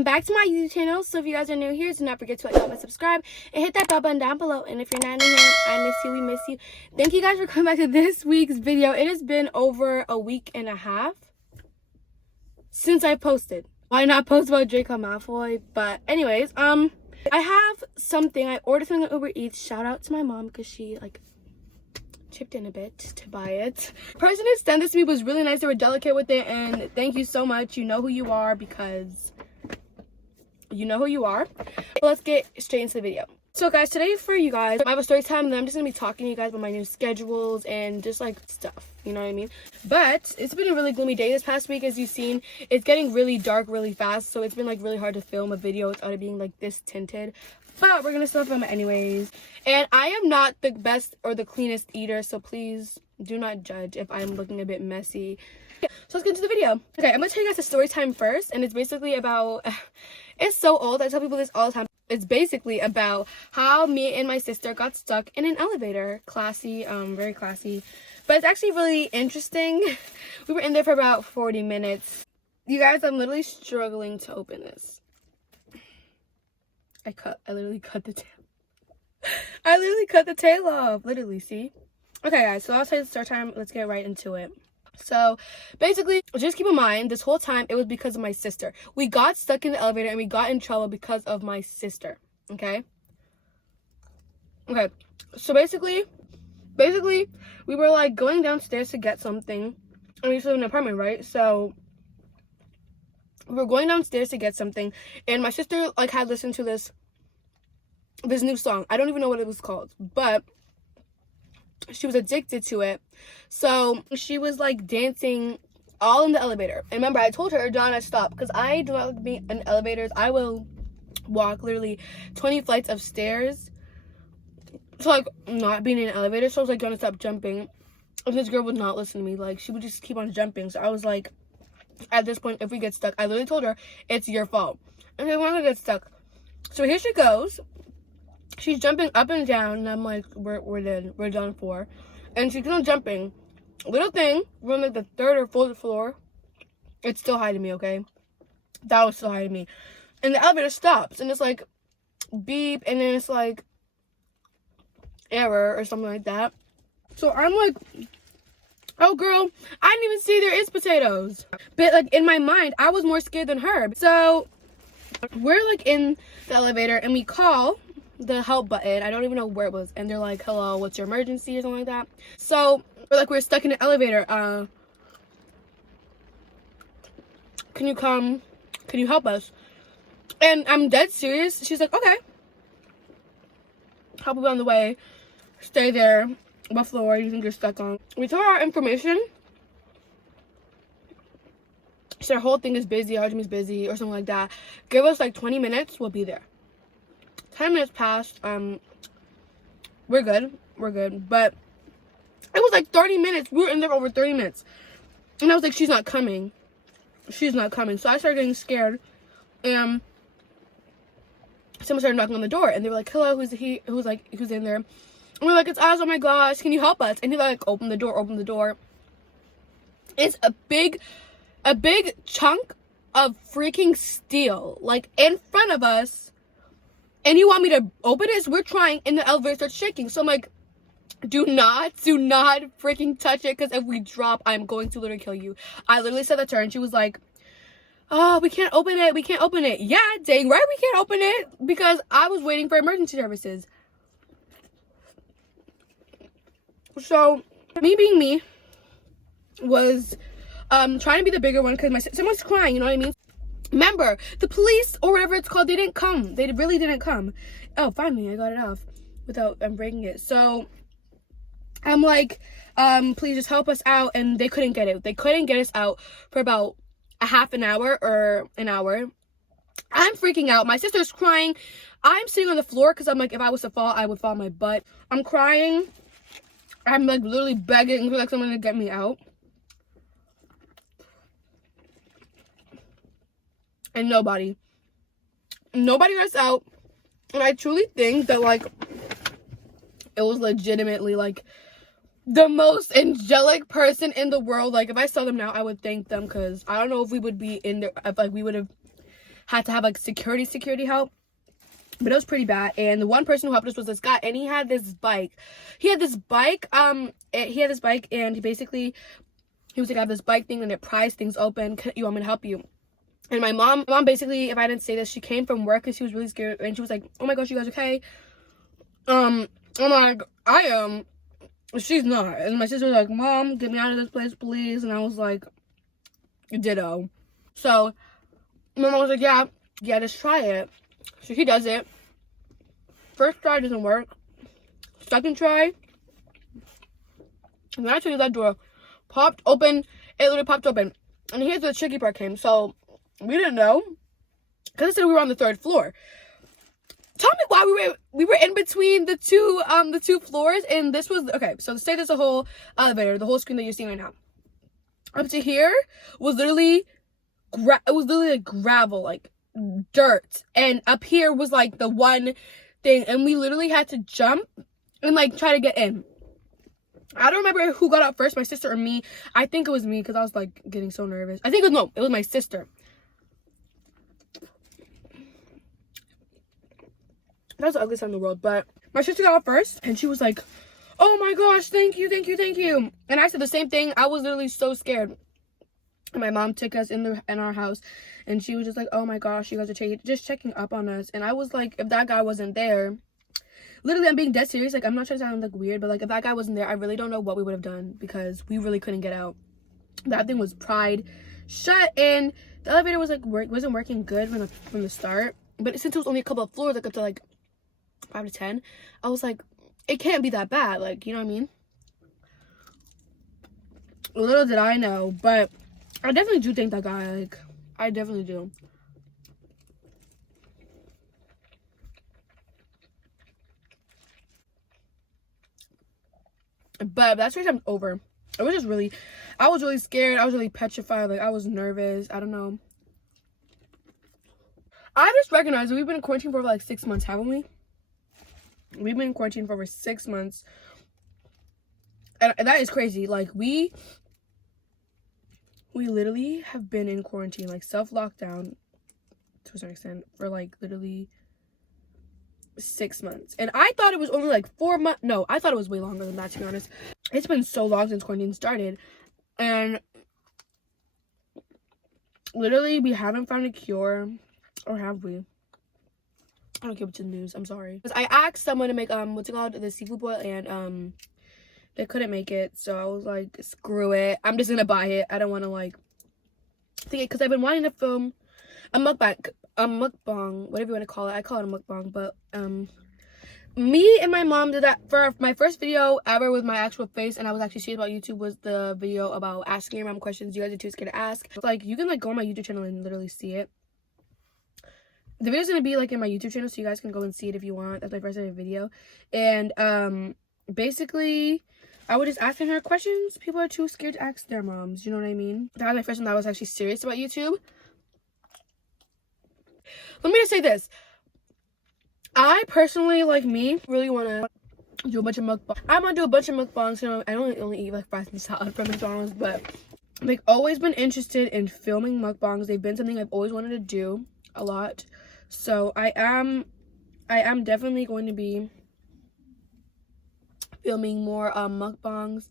welcome back to my YouTube channel. So if you guys are new here, do not forget to like, comment, subscribe, and hit that bell button down below. And if you're not new here, I miss you, we miss you. Thank you guys for coming back to this week's video. It has been over a week and a half since I posted. Why not post about Draco Malfoy? But anyways, I have something. I ordered something on Uber Eats. Shout out to my mom because she chipped in a bit to buy it. The person who sent this to me was really nice. They were delicate with it, and thank you so much. You know who you are because you know who you are. But let's get straight into the video. So guys, today for you guys, I have a story time and I'm just gonna be talking to you guys about my new schedules and just like stuff, you know what I mean? But it's been a really gloomy day this past week. As you've seen, it's getting really dark really fast, so it's been like really hard to film a video without it being like this tinted. But we're gonna still film it anyways. And I am not the best or the cleanest eater, so please do not judge if I'm looking a bit messy. So let's get into the video. Okay, I'm gonna tell you guys the story time first, and it's basically about, it's so old, I tell people this all the time. It's basically about how me and my sister got stuck in an elevator. Classy, very classy. But it's actually really interesting. We were in there for about 40 minutes. You guys, I'm literally struggling to open this. I literally cut the tail. I literally cut the tail off. Literally, see? Okay, guys, so I'll tell you the start time. Let's get right into it. So, basically, just keep in mind, this whole time, it was because of my sister. We got stuck in the elevator, and we got in trouble because of my sister, okay? Okay, so basically, we were, like, going downstairs to get something, and we used to live in an apartment, right? So, we were going downstairs to get something, and my sister, like, had listened to this new song. I don't even know what it was called, but she was addicted to it. So she was like dancing all in the elevator. And remember, I told her, Donna, stop, because I do not like being in elevators. I will walk literally 20 flights of stairs to like not being in an elevator. So I was like, Donna, stop jumping. And this girl would not listen to me. Like, she would just keep on jumping. So I was like, at this point, if we get stuck, I literally told her, it's your fault. And we're not gonna get stuck. So here she goes. She's jumping up and down, and I'm like, we're dead. We're done for. And she's still jumping. Little thing, we're on like the third or fourth floor. It's still high to me, okay? That was still high to me. And the elevator stops, and it's like, beep, and then it's like, error or something like that. So I'm like, oh girl, I didn't even see there is potatoes. But like in my mind, I was more scared than her. So we're like in the elevator, and we call the help button. I don't even know where it was, and they're like, hello, what's your emergency or something like that. So we're stuck in an elevator. Can you come, can you help us? And I'm dead serious. She's like, okay, help you on the way, stay there. What floor do you think you're stuck on? We told her our information. She said her whole thing is busy, our gym is busy or something like that. Give us like 20 minutes, we'll be there. 10 minutes passed. We're good, but it was like 30 minutes. We were in there for over 30 minutes, and I was like, she's not coming, so I started getting scared, and someone started knocking on the door, and they were like, hello, who's in there? And we're like, it's us, oh my gosh, can you help us? And he like, open the door. It's a big chunk of freaking steel like in front of us. And you want me to open it? So we're trying, and the elevator starts shaking. So I'm like, do not freaking touch it, because if we drop, I'm going to literally kill you. I literally said that to her, and she was like, oh, we can't open it. Yeah, dang right, we can't open it, because I was waiting for emergency services. So, me being me, was trying to be the bigger one, because someone's crying, you know what I mean? Remember, the police or whatever it's called, they didn't come. They really didn't come. Oh, finally, I got it off without breaking it. So I'm like, please just help us out. And they couldn't get it. They couldn't get us out for about a half an hour or an hour. I'm freaking out. My sister's crying. I'm sitting on the floor because I'm like, if I was to fall, I would fall on my butt. I'm crying. I'm like literally begging for like someone to get me out. And nobody got us out. And I truly think that like it was legitimately like the most angelic person in the world. Like if I saw them now, I would thank them, because I don't know if we would be in there, if like we would have had to have like security help. But it was pretty bad. And the one person who helped us was this guy, and he had this bike. He had this bike, and he was like, I have this bike thing and it pries things open. You want me to help you? And my mom basically, if I didn't say this, she came from work because she was really scared, and she was like, oh my gosh, you guys okay? I'm like, I am. She's not. And my sister was like, Mom, get me out of this place, please. And I was like, ditto. So my mom was like, yeah, just try it. So he does it. First try doesn't work. Second try, and then I tell you that door popped open. It literally popped open. And here's where the tricky part came. So we didn't know, because I said we were on the 3rd floor. Tell me why we were in between the two floors, and this was okay. So say there's a whole elevator, the whole screen that you're seeing right now. Up to here was literally like gravel, like dirt, and up here was like the one thing, and we literally had to jump and like try to get in. I don't remember who got out first, my sister or me. I think it was me, because I was like getting so nervous. I think it was my sister. That's the ugliest time in the world. But my sister got out first, and she was like, oh my gosh, thank you. And I said the same thing. I was literally so scared. And my mom took us in our house, and she was just like, oh my gosh, you guys are just checking up on us. And I was like, if that guy wasn't there, literally, I'm being dead serious. Like, I'm not trying to sound like weird, but like, if that guy wasn't there, I really don't know what we would have done, because we really couldn't get out. That thing was pried shut, and the elevator was like wasn't working good from the start. But since it was only a couple of floors, like up to like 5 to 10, I was like, it can't be that bad. Like, you know what I mean? Little did I know, but I definitely do think that guy. Like, I definitely do. But that story time's over. I was really scared. I was really petrified. Like, I was nervous. I don't know. I just recognized that we've been in quarantine for like 6 months, haven't we? We've been in quarantine for over 6 months. And that is crazy. Like, we literally have been in quarantine, like self-lockdown to a certain extent, for like literally 6 months. And I thought it was only like 4 months. No, I thought it was way longer than that, to be honest. It's been so long since quarantine started, and literally we haven't found a cure. Or have we? I don't care what's in the news. I'm sorry. I asked someone to make what's it called, the seafood boil, and they couldn't make it. So I was like, screw it, I'm just gonna buy it. I don't want to like think it, because I've been wanting to film a mukbang, whatever you want to call it. I call it a mukbang, but me and my mom did that for my first video ever with my actual face, and I was actually serious about YouTube. Was the video about asking your mom questions you guys are too scared to ask. Like, you can like go on my YouTube channel and literally see it. The video's gonna be like in my YouTube channel, so you guys can go and see it if you want. That's my first ever video. And basically I was just asking her questions people are too scared to ask their moms, you know what I mean? That was my first time that I was actually serious about YouTube. Let me just say this. I personally, like me, really want to do a bunch of mukbangs. I want to do a bunch of mukbangs. You know, I only eat like fries and salad from McDonald's, but I've like always been interested in filming mukbangs. They've been something I've always wanted to do a lot. So I am definitely going to be filming more mukbangs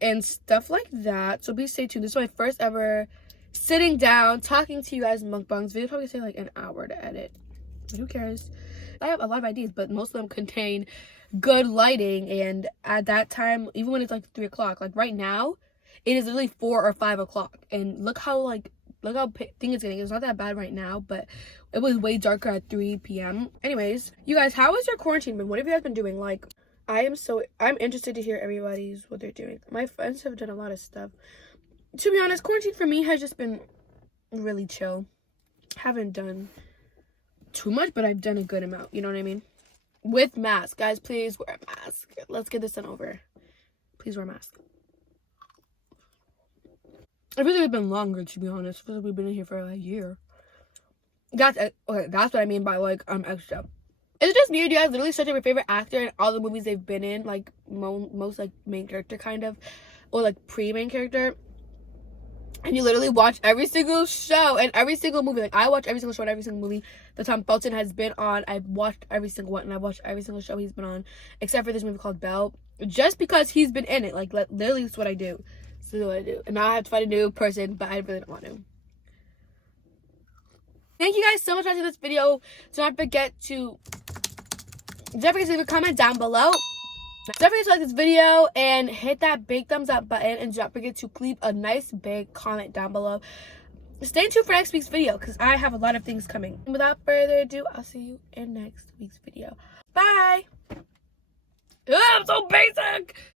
and stuff like that. So please stay tuned. This is my first ever sitting down talking to you guys mukbangs. Video probably take like an hour to edit. But who cares? I have a lot of ideas, but most of them contain good lighting. And at that time, even when it's like 3 o'clock, like right now, it is literally 4 or 5 o'clock. And look how thing is getting. It's not that bad right now, but it was way darker at 3 p.m. Anyways, you guys, how has your quarantine been? What have you guys been doing? Like, I'm interested to hear everybody's what they're doing. My friends have done a lot of stuff. To be honest, quarantine for me has just been really chill. Haven't done too much, but I've done a good amount. You know what I mean? With mask, guys, please wear a mask. Let's get this done over. Please wear a mask. I feel like it's been longer, to be honest. I feel like we've been in here for a year. Okay, that's what I mean by like extra. Is it just me, or do you guys literally search up your favorite actor in all the movies they've been in, like most like main character kind of, or like pre-main character? And you literally watch every single show and every single movie. Like, I watch every single show and every single movie that Tom Felton has been on. I've watched every single one, and I've watched every single show he's been on, except for this movie called Belle, just because he's been in it. Like, literally, that's what I do. This is what I do. And now I have to find a new person, but I really don't want to. Thank you guys so much for watching this video. Do not forget to leave a comment down below. Don't forget to like this video and hit that big thumbs up button, and don't forget to leave a nice big comment down below. Stay tuned for next week's video because I have a lot of things coming. And without further ado, I'll see you in next week's video. Bye. Ugh, I'm so basic.